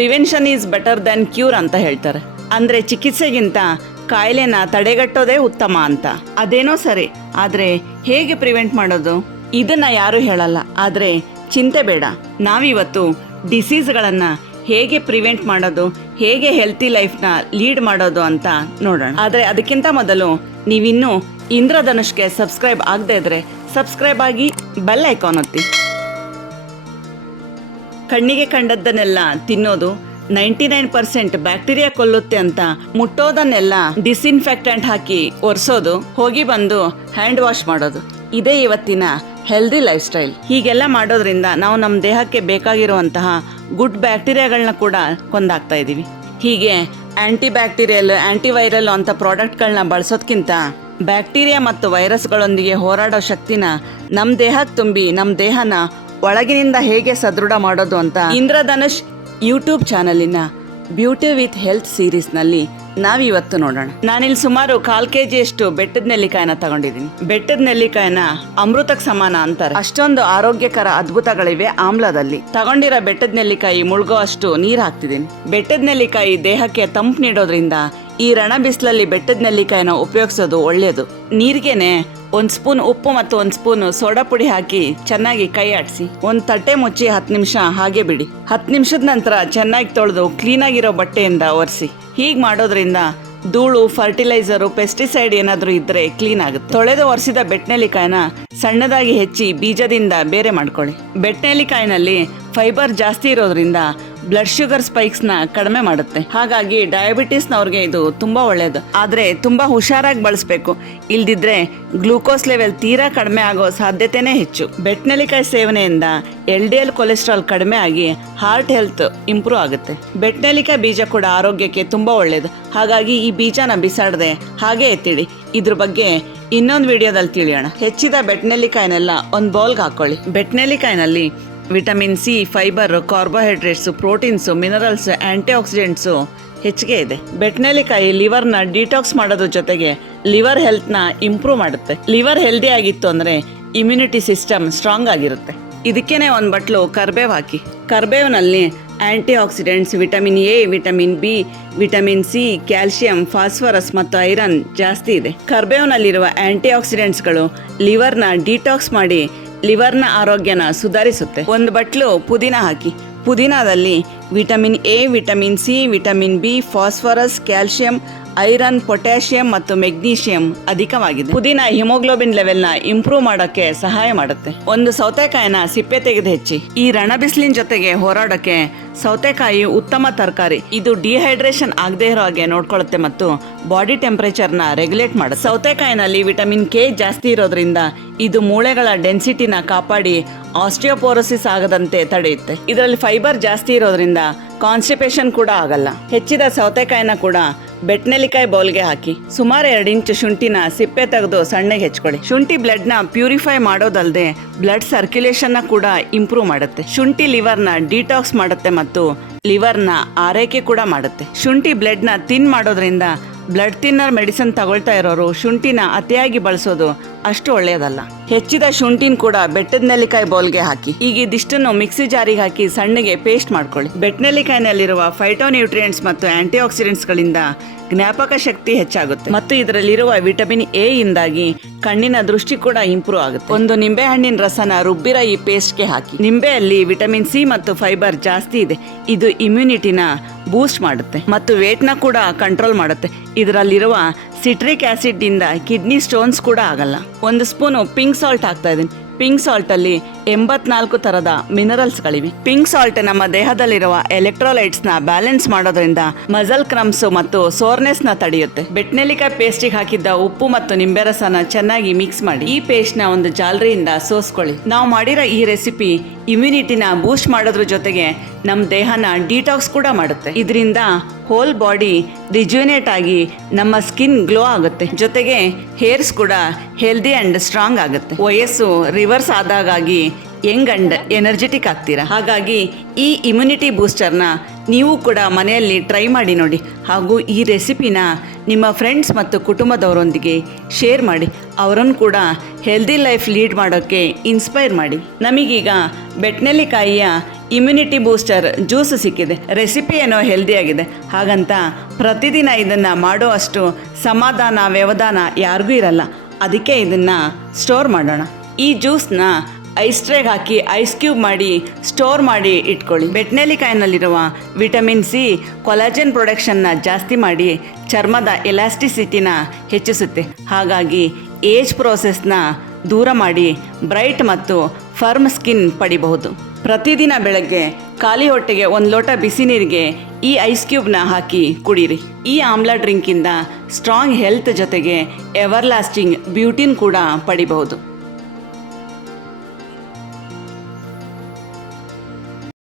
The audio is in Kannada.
Prevention is better then cure ಅಂತ ಹೇಳ್ತಾರೆ. ಅಂದ್ರೆ ಚಿಕಿತ್ಸೆಗಿಂತ ಕಾಯಿಲೆನ ತಡೆಗಟ್ಟೋದೇ ಉತ್ತಮ ಅಂತ. ಅದೇನೋ ಸರಿ, ಆದ್ರೆ ಹೇಗೆ ಪ್ರಿವೆಂಟ್ ಮಾಡೋದು ಇದನ್ನ ಯಾರು ಹೇಳಲ್ಲ. ಆದ್ರೆ ಚಿಂತೆ ಬೇಡ, ನಾವಿವತ್ತು ಡಿಸೀಸ್ಗಳನ್ನ ಹೇಗೆ ಪ್ರಿವೆಂಟ್ ಮಾಡೋದು, ಹೇಗೆ ಹೆಲ್ತಿ ಲೈಫ್ನ ಲೀಡ್ ಮಾಡೋದು ಅಂತ ನೋಡೋಣ. ಆದ್ರೆ ಅದಕ್ಕಿಂತ ಮೊದಲು ನೀವಿನ್ನೂ ಇಂದ್ರಧನುಷ್ಗೆ ಸಬ್ಸ್ಕ್ರೈಬ್ ಆಗದೆ ಇದ್ರೆ ಸಬ್ಸ್ಕ್ರೈಬ್ ಆಗಿ ಬೆಲ್ ಐಕಾನ್ ಒತ್ತಿ. ಕಣ್ಣಿಗೆ ಕಂಡದ್ದನ್ನೆಲ್ಲ ತಿನ್ನೋದು 99% ಬ್ಯಾಕ್ಟೀರಿಯಾ ಕೊಲ್ಲುತ್ತೆ ಅಂತ ಮುಟ್ಟೋದನ್ನೆಲ್ಲ ಡಿಸ್ಇನ್ಫೆಕ್ಟೆಂಟ್ ಹಾಕಿ ಒರೆಸೋದು, ಹೋಗಿ ಬಂದು ಹ್ಯಾಂಡ್ ವಾಶ್ ಮಾಡೋದು, ಇದೇ ಇವತ್ತಿನ ಹೆಲ್ದಿ ಲೈಫ್ ಸ್ಟೈಲ್. ಹೀಗೆಲ್ಲ ಮಾಡೋದ್ರಿಂದ ನಾವು ನಮ್ಮ ದೇಹಕ್ಕೆ ಬೇಕಾಗಿರುವಂತಹ ಗುಡ್ ಬ್ಯಾಕ್ಟೀರಿಯಾಗಳನ್ನ ಕೂಡ ಕೊಂದಾಗ್ತಾ ಇದ್ದೀವಿ. ಹೀಗೆ ಆಂಟಿ ಬ್ಯಾಕ್ಟೀರಿಯಲ್, ಆಂಟಿವೈರಲ್ ಅಂತ ಪ್ರಾಡಕ್ಟ್ಗಳನ್ನ ಬಳಸೋದ್ಕಿಂತ ಬ್ಯಾಕ್ಟೀರಿಯಾ ಮತ್ತು ವೈರಸ್ಗಳೊಂದಿಗೆ ಹೋರಾಡೋ ಶಕ್ತಿನ ನಮ್ಮ ದೇಹಕ್ಕೆ ತುಂಬಿ ನಮ್ಮ ದೇಹನ ಒಳಗಿನಿಂದ ಹೇಗೆ ಸದೃಢ ಮಾಡೋದು ಅಂತ ಇಂದ್ರಧನುಷ್ ಯೂಟ್ಯೂಬ್ ಚಾನಲಿನ ಬ್ಯೂಟಿ ವಿತ್ ಹೆಲ್ತ್ ಸೀರೀಸ್ನಲ್ಲಿ ನಾವಿವತ್ತು ನೋಡೋಣ. ನಾನಿಲ್ಲಿ ಸುಮಾರು 1/4 kg ಬೆಟ್ಟದ ನೆಲ್ಲಿಕಾಯಿನ ತಗೊಂಡಿದ್ದೀನಿ. ಬೆಟ್ಟದ ನೆಲ್ಲಿಕಾಯಿನ ಅಮೃತಕ್ಕೆ ಸಮಾನ ಅಂತಾರೆ, ಅಷ್ಟೊಂದು ಆರೋಗ್ಯಕರ ಅದ್ಭುತಗಳಿವೆ ಆಮ್ಲದಲ್ಲಿ. ತಗೊಂಡಿರೋ ಬೆಟ್ಟದ ನೆಲ್ಲಿಕಾಯಿ ಮುಳುಗೋ ಅಷ್ಟು ನೀರು ಹಾಕ್ತಿದ್ದೀನಿ. ಬೆಟ್ಟದ ನೆಲ್ಲಿಕಾಯಿ ದೇಹಕ್ಕೆ ತಂಪು ನೀಡೋದ್ರಿಂದ ಈ ರಣ ಬಿಸಿಲಲ್ಲಿ ಬೆಟ್ಟದ ನೆಲ್ಲಿಕಾಯಿನ ಉಪಯೋಗಿಸೋದು ಒಳ್ಳೆಯದು. ನೀರಿಗೆನೆ 1 ಸ್ಪೂನ್ ಉಪ್ಪು ಮತ್ತು 1 ಸ್ಪೂನ್ ಸೋಡಾ ಪುಡಿ ಹಾಕಿ ಚೆನ್ನಾಗಿ ಕೈ ಆಡಿಸಿ ಒಂದು ತಟ್ಟೆ ಮುಚ್ಚಿ 10 ನಿಮಿಷ ಹಾಗೆ ಬಿಡಿ. 10 ನಿಮಿಷದ ನಂತರ ಚೆನ್ನಾಗಿ ತೊಳೆದು ಕ್ಲೀನಾಗಿರೋ ಬಟ್ಟೆಯಿಂದ ಒರೆಸಿ. ಹೀಗೆ ಮಾಡೋದ್ರಿಂದ ಧೂಳು, ಫರ್ಟಿಲೈಸರು, ಪೆಸ್ಟಿಸೈಡ್ ಏನಾದರೂ ಇದ್ರೆ ಕ್ಲೀನ್ ಆಗುತ್ತೆ. ತೊಳೆದು ಒರೆಸಿದ ಬೆಟ್ಟನೆಲ್ಲಿಕಾಯಿನ ಸಣ್ಣದಾಗಿ ಹೆಚ್ಚಿ ಬೀಜದಿಂದ ಬೇರೆ ಮಾಡ್ಕೊಳ್ಳಿ. ಬೆಟ್ಟನೆಲ್ಲಿಕಾಯಿನಲ್ಲಿ ಫೈಬರ್ ಜಾಸ್ತಿ ಇರೋದ್ರಿಂದ ಬ್ಲಡ್ ಶುಗರ್ ಸ್ಪೈಕ್ಸ್ನ ಕಡಿಮೆ ಮಾಡುತ್ತೆ. ಹಾಗಾಗಿ ಡಯಾಬಿಟಿಸ್ನವ್ರಿಗೆ ಇದು ತುಂಬಾ ಒಳ್ಳೆಯದು. ಆದರೆ ತುಂಬಾ ಹುಷಾರಾಗಿ ಬಳಸಬೇಕು, ಇಲ್ದಿದ್ರೆ ಗ್ಲೂಕೋಸ್ ಲೆವೆಲ್ ತೀರಾ ಕಡಿಮೆ ಆಗೋ ಸಾಧ್ಯತೆನೇ ಹೆಚ್ಚು. ಬೆಟ್ಟನೆಲ್ಲಿಕಾಯಿ ಸೇವನೆಯಿಂದ LDL ಕೊಲೆಸ್ಟ್ರಾಲ್ ಕಡಿಮೆ ಆಗಿ ಹಾರ್ಟ್ ಹೆಲ್ತ್ ಇಂಪ್ರೂವ್ ಆಗುತ್ತೆ. ಬೆಟ್ಟನೆಲ್ಲಿಕಾಯಿ ಬೀಜ ಕೂಡ ಆರೋಗ್ಯಕ್ಕೆ ತುಂಬಾ ಒಳ್ಳೆಯದು. ಹಾಗಾಗಿ ಈ ಬೀಜನ ಬಿಸಾಡದೆ ಹಾಗೆ ಎತ್ತಿಡಿ. ಇದ್ರ ಬಗ್ಗೆ ಇನ್ನೊಂದು ವಿಡಿಯೋದಲ್ಲಿ ತಿಳಿಯೋಣ. ಹೆಚ್ಚಿದ ಬೆಟ್ಟನೆಲ್ಲಿಕಾಯಿನೆಲ್ಲ ಒಂದು ಬೌಲ್ಗೆ ಹಾಕೊಳ್ಳಿ. ಬೆಟ್ಟನೆಲ್ಲಿಕಾಯಿನಲ್ಲಿ vitamin C, fibre, carbohydrates, proteins, minerals, antioxidants ಹೆಚ್ಚಿಗೆ ಇದೆ. ಬೆಟ್ಟನೆಲ್ಲಿಕಾಯಿ ಲಿವರ್ನ ಡಿಟಾಕ್ಸ್ ಮಾಡೋದ್ರ ಜೊತೆಗೆ ಲಿವರ್ ಹೆಲ್ತ್ನ ಇಂಪ್ರೂವ್ ಮಾಡುತ್ತೆ. ಲಿವರ್ ಹೆಲ್ದಿ ಆಗಿತ್ತು ಅಂದರೆ ಇಮ್ಯುನಿಟಿ ಸಿಸ್ಟಮ್ ಸ್ಟ್ರಾಂಗ್ ಆಗಿರುತ್ತೆ. ಇದಕ್ಕೇನೆ ಒಂದು ಬಟ್ಲು ಕರ್ಬೇವು ಹಾಕಿ. ಕರ್ಬೇವಿನಲ್ಲಿ antioxidants, vitamin A, vitamin B, vitamin C, calcium, phosphorus ಮತ್ತು ಐರನ್ ಜಾಸ್ತಿ ಇದೆ. ಕರ್ಬೇವಿನಲ್ಲಿರುವ ಆಂಟಿ ಆಕ್ಸಿಡೆಂಟ್ಸ್ಗಳು ಲಿವರ್ನ ಡಿಟಾಕ್ಸ್ ಮಾಡಿ ಲಿವರ್ನ ಆರೋಗ್ಯನ ಸುಧಾರಿಸುತ್ತೆ. ಒಂದು ಬಟ್ಲು ಪುದೀನ ಹಾಕಿ. ಪುದೀನದಲ್ಲಿ vitamin A, vitamin C, vitamin B, phosphorus, calcium, iron, potassium ಮತ್ತು ಮೆಗ್ನೀಷಿಯಂ ಅಧಿಕವಾಗಿದೆ. ಪುದೀನ ಹಿಮೋಗ್ಲೋಬಿನ್ ಲೆವೆಲ್ನ ಇಂಪ್ರೂವ್ ಮಾಡೋಕ್ಕೆ ಸಹಾಯ ಮಾಡುತ್ತೆ. ಒಂದು ಸೌತೆಕಾಯಿನ ಸಿಪ್ಪೆ ತೆಗೆದು ಹೆಚ್ಚಿ. ಈ ರಣ ಬಿಸಿಲಿನ ಜೊತೆಗೆ ಹೋರಾಡೋಕ್ಕೆ ಸೌತೆಕಾಯಿ ಉತ್ತಮ ತರಕಾರಿ. ಇದು ಡಿಹೈಡ್ರೇಷನ್ ಆಗದೆ ಇರೋ ಹಾಗೆ ನೋಡ್ಕೊಳ್ಳುತ್ತೆ ಮತ್ತು ಬಾಡಿ ಟೆಂಪರೇಚರ್ನ ರೆಗ್ಯುಲೇಟ್ ಮಾಡುತ್ತೆ. ಸೌತೆಕಾಯಿನಲ್ಲಿ ವಿಟಮಿನ್ ಕೆ ಜಾಸ್ತಿ ಇರೋದ್ರಿಂದ ಇದು ಮೂಳೆಗಳ ಡೆನ್ಸಿಟಿನ ಕಾಪಾಡಿ ಆಸ್ಟಿಯೋಪೋರೋಸಿಸ್ ಆಗದಂತೆ ತಡೆಯುತ್ತೆ. ಇದರಲ್ಲಿ ಫೈಬರ್ ಜಾಸ್ತಿ ಇರೋದ್ರಿಂದ ಕಾನ್ಸ್ಟಿಪೇಷನ್ ಕೂಡ ಆಗಲ್ಲ. ಹೆಚ್ಚಿದ ಸೌತೆಕಾಯಿನ ಕೂಡ ಬೆಟ್ಟನೆಲ್ಲಿಕಾಯಿ ಬೌಲ್ಗೆ ಹಾಕಿ. ಸುಮಾರು 2 ಇಂಚ್ ಶುಂಠಿನ ಸಿಪ್ಪೆ ತೆಗೆದು ಸಣ್ಣಗೆ ಹೆಚ್ಕೊಳ್ಳಿ. ಶುಂಠಿ ಬ್ಲಡ್ನ ಪ್ಯೂರಿಫೈ ಮಾಡೋದಲ್ಲದೆ ಬ್ಲಡ್ ಸರ್ಕ್ಯುಲೇಷನ್ನ ಕೂಡ ಇಂಪ್ರೂವ್ ಮಾಡುತ್ತೆ. ಶುಂಠಿ ಲಿವರ್ನ ಡಿಟಾಕ್ಸ್ ಮಾಡುತ್ತೆ ಮತ್ತು ಲಿವರ್ನ ಆರೈಕೆ ಕೂಡ ಮಾಡುತ್ತೆ. ಶುಂಠಿ ಬ್ಲಡ್ನ ಥಿನ್ ಮಾಡೋದ್ರಿಂದ ಬ್ಲಡ್ ಥಿನ್ನರ್ ಮೆಡಿಸಿನ್ ತಗೊಳ್ತಾ ಇರೋರು ಶುಂಠಿನ ಅತಿಯಾಗಿ ಬಳಸೋದು ಅಷ್ಟು ಒಳ್ಳೆಯದಲ್ಲ. ಹೆಚ್ಚಿದ ಶುಂಠಿನ ಕೂಡ ಬೆಟ್ಟದ ನೆಲ್ಲಿಕಾಯಿ ಬೌಲ್ಗೆ ಹಾಕಿ. ಈಗ ಇದಿಷ್ಟನ್ನು ಮಿಕ್ಸಿ ಜಾರಿಗೆ ಹಾಕಿ ಸಣ್ಣಗೆ ಪೇಸ್ಟ್ ಮಾಡ್ಕೊಳ್ಳಿ. ಬೆಟ್ಟನೆಲ್ಲಿಕಾಯಿನಲ್ಲಿರುವ ಫೈಟೋನ್ಯೂಟ್ರಿಯೆಂಟ್ಸ್ ಮತ್ತು ಆಂಟಿ ಆಕ್ಸಿಡೆಂಟ್ಸ್ಗಳಿಂದ ಜ್ಞಾಪಕ ಶಕ್ತಿ ಹೆಚ್ಚಾಗುತ್ತೆ ಮತ್ತು ಇದರಲ್ಲಿರುವ ವಿಟಮಿನ್ ಎ ಇಂದಾಗಿ ಕಣ್ಣಿನ ದೃಷ್ಟಿ ಕೂಡ ಇಂಪ್ರೂವ್ ಆಗುತ್ತೆ. ಒಂದು ನಿಂಬೆ ಹಣ್ಣಿನ ರಸನ ರುಬ್ಬಿರೋ ಈ ಪೇಸ್ಟ್ಗೆ ಹಾಕಿ. ನಿಂಬೆಯಲ್ಲಿ ವಿಟಮಿನ್ ಸಿ ಮತ್ತು ಫೈಬರ್ ಜಾಸ್ತಿ ಇದೆ. ಇದು ಇಮ್ಯುನಿಟಿನ ಬೂಸ್ಟ್ ಮಾಡುತ್ತೆ ಮತ್ತು ವೇಟ್ನ ಕೂಡ ಕಂಟ್ರೋಲ್ ಮಾಡುತ್ತೆ. ಇದರಲ್ಲಿರುವ ಸಿಟ್ರಿಕ್ ಆಸಿಡ್ ಇಂದ ಕಿಡ್ನಿ ಸ್ಟೋನ್ಸ್ ಕೂಡ ಆಗಲ್ಲ. 1 ಸ್ಪೂನು ಪಿಂಕ್ ಸಾಲ್ಟ್ ಹಾಕ್ತಾ ಇದ್ದೀನಿ. ಪಿಂಕ್ ಸಾಲ್ಟ್ ಅಲ್ಲಿ 84 ತರದ ಮಿನರಲ್ಸ್ಗಳಿವೆ. ಪಿಂಕ್ ಸಾಲ್ಟ್ ನಮ್ಮ ದೇಹದಲ್ಲಿರುವ ಎಲೆಕ್ಟ್ರೋಲೈಟ್ಸ್ ನ ಬ್ಯಾಲೆನ್ಸ್ ಮಾಡೋದ್ರಿಂದ ಮಸಲ್ ಕ್ರಮ್ಸ್ ಮತ್ತು ಸೋರ್ನೆಸ್ ನ ತಡೆಯುತ್ತೆ. ಬೆಟ್ಟನೆಲ್ಲಿಕಾಯಿ ಪೇಸ್ಟಿಗೆ ಹಾಕಿದ್ದ ಉಪ್ಪು ಮತ್ತು ನಿಂಬೆ ರಸನ ಚೆನ್ನಾಗಿ ಮಿಕ್ಸ್ ಮಾಡಿ ಈ ಪೇಸ್ಟ್ ನ ಒಂದು ಜಾಲರಿಯಿಂದ ಸೋಸ್ಕೊಳ್ಳಿ. ನಾವು ಮಾಡಿರೋ ಈ ರೆಸಿಪಿ ಇಮ್ಯುನಿಟಿನ ಬೂಸ್ಟ್ ಮಾಡೋದ್ರ ಜೊತೆಗೆ ನಮ್ಮ ದೇಹನ ಡಿಟಾಕ್ಸ್ ಕೂಡ ಮಾಡುತ್ತೆ. ಇದರಿಂದ ಹೋಲ್ ಬಾಡಿ ರಿಜ್ಯೂನೇಟ್ ಆಗಿ ನಮ್ಮ ಸ್ಕಿನ್ ಗ್ಲೋ ಆಗುತ್ತೆ. ಜೊತೆಗೆ ಹೇರ್ಸ್ ಕೂಡ ಹೆಲ್ದಿ ಅಂಡ್ ಸ್ಟ್ರಾಂಗ್ ಆಗುತ್ತೆ. ವಯಸ್ಸು ರಿವರ್ಸ್ ಆದಾಗಾಗಿ ಯಂಗ್ ಅಂಡ್ ಎನರ್ಜೆಟಿಕ್ ಆಗ್ತೀರಾ. ಹಾಗಾಗಿ ಈ ಇಮ್ಯುನಿಟಿ ಬೂಸ್ಟರ್ನ ನೀವು ಕೂಡ ಮನೆಯಲ್ಲಿ ಟ್ರೈ ಮಾಡಿ ನೋಡಿ. ಹಾಗೂ ಈ ರೆಸಿಪಿನ ನಿಮ್ಮ ಫ್ರೆಂಡ್ಸ್ ಮತ್ತು ಕುಟುಂಬದವರೊಂದಿಗೆ ಶೇರ್ ಮಾಡಿ. ಅವರನ್ನು ಕೂಡ ಹೆಲ್ದಿ ಲೈಫ್ ಲೀಡ್ ಮಾಡೋಕ್ಕೆ ಇನ್ಸ್ಪೈರ್ ಮಾಡಿ. ನಮಗೀಗ ಬೆಟ್ನೆಲ್ಲಿಕಾಯಿಯ ಇಮ್ಯುನಿಟಿ ಬೂಸ್ಟರ್ ಜ್ಯೂಸ್ ಸಿಕ್ಕಿದೆ. ರೆಸಿಪಿ ಏನೋ ಹೆಲ್ದಿಯಾಗಿದೆ, ಹಾಗಂತ ಪ್ರತಿದಿನ ಇದನ್ನು ಮಾಡೋ ಅಷ್ಟು ಸಮಾಧಾನ ವ್ಯವಧಾನ ಯಾರಿಗೂ ಇರಲ್ಲ. ಅದಕ್ಕೆ ಇದನ್ನು ಸ್ಟೋರ್ ಮಾಡೋಣ. ಈ ಜ್ಯೂಸ್ನ ಐಸ್ ಟ್ರೇಗೆ ಹಾಕಿ ಐಸ್ ಕ್ಯೂಬ್ ಮಾಡಿ ಸ್ಟೋರ್ ಮಾಡಿ ಇಟ್ಕೊಳ್ಳಿ. ಬೆಟ್ನೆಲ್ಲಿಕಾಯಿನಲ್ಲಿರುವ ವಿಟಮಿನ್ ಸಿ ಕೊಲಾಜನ್ ಪ್ರೊಡಕ್ಷನ್ನ ಜಾಸ್ತಿ ಮಾಡಿ ಚರ್ಮದ ಎಲಾಸ್ಟಿಸಿಟಿನ ಹೆಚ್ಚಿಸುತ್ತೆ. ಹಾಗಾಗಿ ಏಜ್ ಪ್ರೋಸೆಸ್ನ ದೂರ ಮಾಡಿ ಬ್ರೈಟ್ ಮತ್ತು ಫರ್ಮ್ ಸ್ಕಿನ್ ಪಡಿಬಹುದು. ಪ್ರತಿದಿನ ಬೆಳಗ್ಗೆ ಖಾಲಿ ಹೊಟ್ಟೆಗೆ 1 ಲೋಟ ಬಿಸಿ ನೀರಿಗೆ ಈ ಐಸ್ ಕ್ಯೂಬ್ನ ಹಾಕಿ ಕುಡೀರಿ. ಈ ಆಮ್ಲ ಡ್ರಿಂಕಿಂದ ಸ್ಟ್ರಾಂಗ್ ಹೆಲ್ತ್ ಜೊತೆಗೆ ಎವರ್ ಲಾಸ್ಟಿಂಗ್ ಬ್ಯೂಟಿನ್ ಕೂಡ ಪಡಿಬಹುದು.